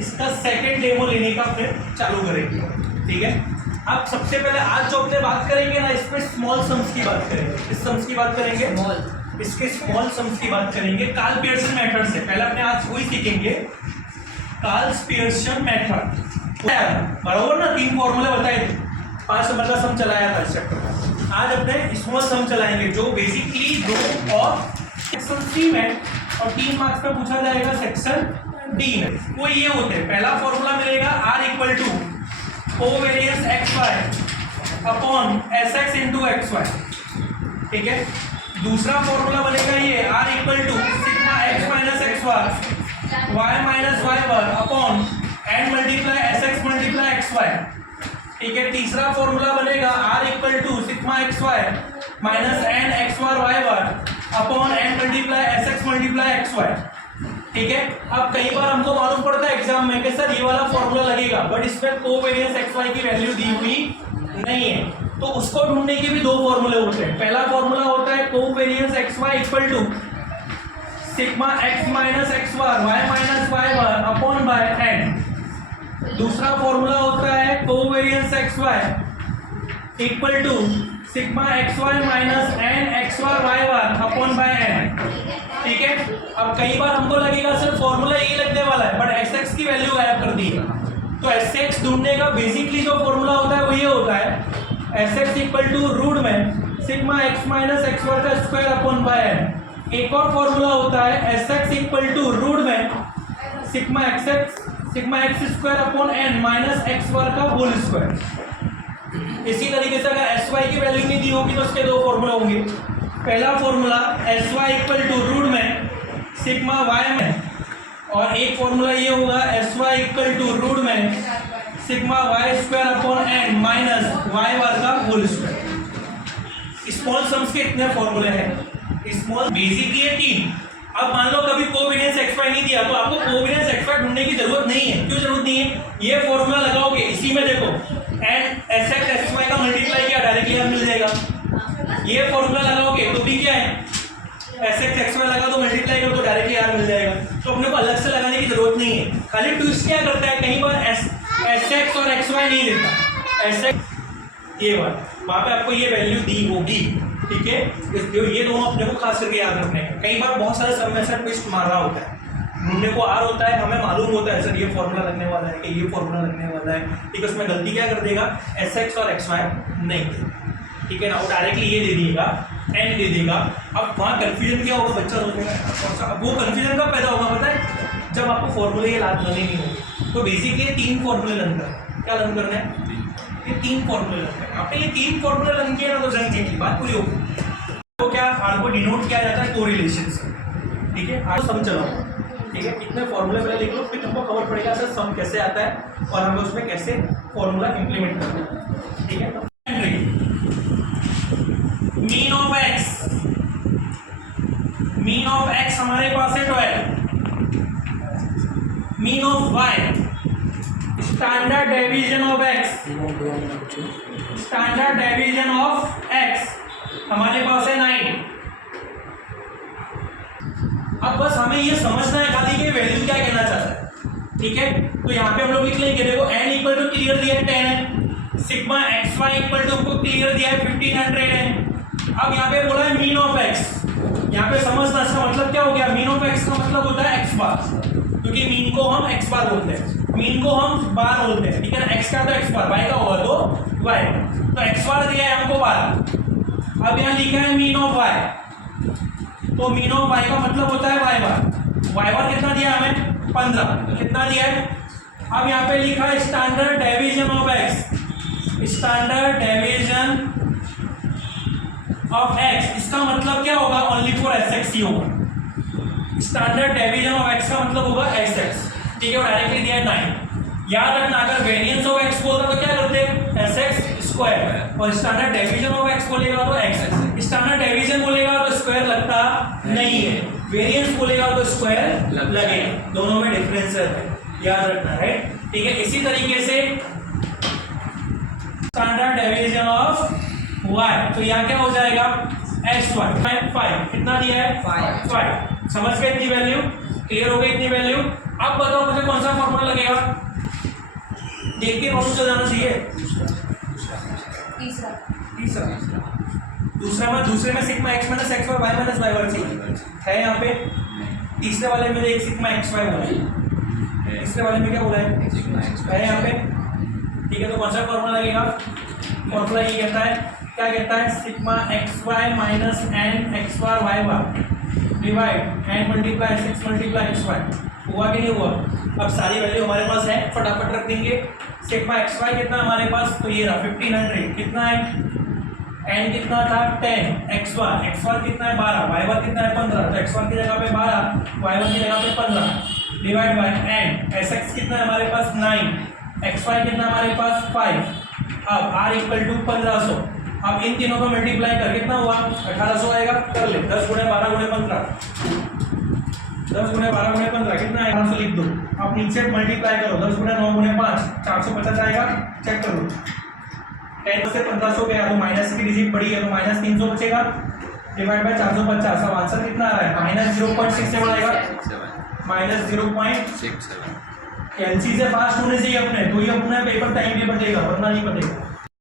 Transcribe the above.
इसका second demo लेने का फिर चालू करेंगे। ठीक है, अब सबसे पहले आज जो अपने बात करेंगे ना, इसमें स्मॉल सम्स की बात करेंगे। इस सम्स की बात करेंगे, इसके स्मॉल सम्स की बात करेंगे कार्ल पियर्सन मेथड से। पहले अपने आज वही सीखेंगे, कार्ल पियर्सन मेथड। बराबर ना, 3 फॉर्मूले बताए थे, 5 नंबर का सम चलाया था इस चैप्टर में। आज अपने स्मॉल सम चलाएंगे जो बेसिकली 2 और सेक्शन 3 में और 3 मार्क्स में पूछा जाएगा सेक्शन डी में। वो ये होते हैं, पहला फॉर्मूला मिलेगा R equal to covariance XY upon SX into XY। ठीक है, दूसरा फॉर्मूला बनेगा ये R equal to sigma X minus XY Y minus Y1 upon N multiply SX multiply XY। ठीक है, तीसरा फॉर्मूला बनेगा R equal to sigma XY minus N XY Y1 upon N multiply SX multiply XY। ठीक है, अब कई बार हमको मालूम पड़ता है एग्जाम में कि सर ये वाला फॉर्मूला लगेगा, बट इसमें कोवेरियंस XY की वैल्यू दी हुई नहीं है, तो उसको ढूंढने के भी 2 फॉर्मूले होते हैं। पहला फॉर्मूला होता है covariance XY equal to sigma X minus XY Y minus Y1 upon by N। दूसरा फॉर्मूला होता है covariance XY equal to sigma XY minus N XY Y1 upon by N। ठीक है, अब कई बार हमको लगेगा सर फॉर्मूला यही लगने वाला है, बट SX की वैल्यू गायब कर दी है, तो SX ढूंढने का बेसिकली जो फॉर्मूला होता है वो ये होता है SX इक्वल टू रूट में सिग्मा X माइनस XY का स्क्वायर अपॉन बाय N। एक और फॉर्मूला होता है SX इक्वल टू रूट में sigma X square upon N minus XY का होल स्क्वायर। इसी तरीके से अगर SY की वैल्यू नहीं दी होगी तो उसके 2 फॉर्मूला होंगे। पहला formula SY equal to root में सिग्मा Y में, और एक फॉर्मूला ये होगा SY इक्वल टू रूट में sigma Y square upon N minus Y1 का होल स्क्वायर। स्मॉल सम्स के इतने फॉर्मूले हैं, स्मॉल बेसिकली ये 3। अब मान लो कभी कोवेरियंस XY नहीं दिया तो आपको कोवेरियंस XY ढूंढने की जरूरत नहीं है। क्यों जरूरत नहीं है? ये फॉर्मूला लगाओगे, इसी में देखो N SX XY का मल्टीप्लाई किया डायरेक्टली मिल जाएगा। ये फॉर्मूला लगाओगे तो भी क्या है, SX XY लगा तो मल्टीप्लाई करो तो डायरेक्टली R मिल जाएगा। तो अपने को अलग से लगाने की जरूरत नहीं है। खाली ट्विस्ट क्या करता है, कहीं पर SX और XY नहीं देता, SX ये बात वहां पे आपको ये वैल्यू दी होगी। ठीक है, ये दोनों अपने को खास करके याद रखने हैं। कई बार बहुत सारे सब में ऐसा ट्विस्ट मार रहा होता है, ढूंढने को R होता है, हमें मालूम होता है सर ये फॉर्मूला लगने वाला है कि ये फॉर्मूला लगने वाला है। ठीक है, उसमें गलती क्या कर देगा, SX और XY नहीं देगा। ठीक है ना, वो डायरेक्टली ये दे देगा, N दे देगा। अब वहाँ कन्फ्यूजन क्या होगा, बच्चा सोचेगा। अब वो कन्फ्यूजन कब पैदा होगा पता है, जब आपको फॉर्मूले ये याद करने नहीं होगी। तो बेसिकली 3 फॉर्मूले लर्न करना, क्या लर्न करना है, ये 3 फॉर्मूले लर्न करना। आपने ये 3 फॉर्मूले लर्न किया ना तो जंग जीत, बात पूरी होगी। तो क्या R को डिनोट किया जाता है कोरिलेशन से। ठीक है, R सम चलाओ। ठीक है, इतने फॉर्मूले पहले लिख लो, फिर तुमको खबर पड़ेगा सर सम कैसे आता है और हमें उसमें कैसे फॉर्मूला इंप्लीमेंट करना है। ठीक है, मीन ऑफ x हमारे पास है 12, mean of y, standard deviation of x, standard deviation of x हमारे पास है 9। अब बस हमें ये समझना है खाली कि वैल्यू क्या कहना चाहता है। ठीक है, तो यहाँ पे हम लोग लिख लेंगे, देखो n इक्वल टू क्लियर दिया है 10 है, सिग्मा XY इक्वल टू हमको क्लियर दिया है 1500 है। अब यहाँ पे बोला है मीन ऑफ x, यहाँ पे समझना इसका मतलब क्या हो गया, मीन ऑफ x का मतलब होता है x बार, क्योंकि मीन को हम x बार बोलते हैं, मीन को हम बार बोलते हैं। ठीक है ना, x का तो x बार, y का होगा तो y, तो x बार दिया है हमको बार। अब यहाँ लिखा है मीन ऑफ y, तो मीन ऑफ y का मतलब होता है y बार कितना दिया है हमें 15, कितना दिया है। अब यहाँ पे लिखा है standard deviation of x, standard deviation of x, इसका मतलब क्या होगा, ओनली फॉर SX ही होगा। स्टैंडर्ड डेविएशन ऑफ x का मतलब होगा SX। ठीक है, और डायरेक्टली दिया है 9। याद रखना, अगर वेरिएंस ऑफ x बोलता तो क्या करते हैं, SX स्क्वायर, और स्टैंडर्ड डेविएशन ऑफ x बोलेगा तो x। स्टैंडर्ड डेविएशन बोलेगा तो स्क्वायर लगता नहीं है, वेरिएंस बोलेगा तो स्क्वायर लगेगा, दोनों में डिफरेंस है, याद रखना है। ठीक है, इसी तरीके से स्टैंडर्ड डेविएशन ऑफ y, तो यहाँ क्या हो जाएगा xy 5, कितना दिया है 5। समझ गए इतनी वैल्यू, क्लियर हो गई इतनी वैल्यू। अब बताओ मुझे कौन सा फॉर्मूला लगेगा, देख के कौन सा जाना चाहिए, तीसरा दूसरे में sigma X minus X Y Y minus Y Y चाहिए है यहाँ पे। तीसरे वाले में एक सिग्मा एक्स वाई बोला है, तीसरे वाले में क्या बोला है यहाँ पे, ठीक है। तो कौन सा फॉर्मूला लगेगा, फॉर्मूला ये कहता है, क्या कहता है, sigma x y minus n x bar y bar divide n multiply x multiply x y. हुआ कि नहीं हुआ। अब सारी वैल्यू हमारे पास है, फटाफट रख देंगे। सिग्मा एक्स वाई कितना हमारे पास, तो ये रहा 1500, कितना है, एन कितना था 10, एक्स बार कितना है 12, वाई बार कितना है 15, तो एक्स बार की जगह पे 12, वाई बार की जगह पे 15 divide by N, S X कितना है हमारे पास 9, एक्स वाई कितना हमारे पास 5। अब आर इक्वल टू 1500। अब इन तीनों को मल्टीप्लाई कर कितना हुआ 1800 आएगा, कर ले 10 गुणे 12 गुणे 15, 10 गुणे 12 गुणे 15 कितना है 1800 लिख दो। अब नीचे मल्टीप्लाई करो, 10 गुणे 9 गुणे 5 450 आएगा, चेक कर लो। 10 से 1500 गया तो माइनस की डिजिट बड़ी है तो माइनस 300 बचेगा डिवाइड बाय 450। अब आंसर कितना आ रहा है माइनस 0.67 आएगा, माइनस 0.67। एलसी से फास्ट होने चाहिए अपने, तो ये अपना पेपर टाइम टेबल देगा वरना नहीं पड़ेगा।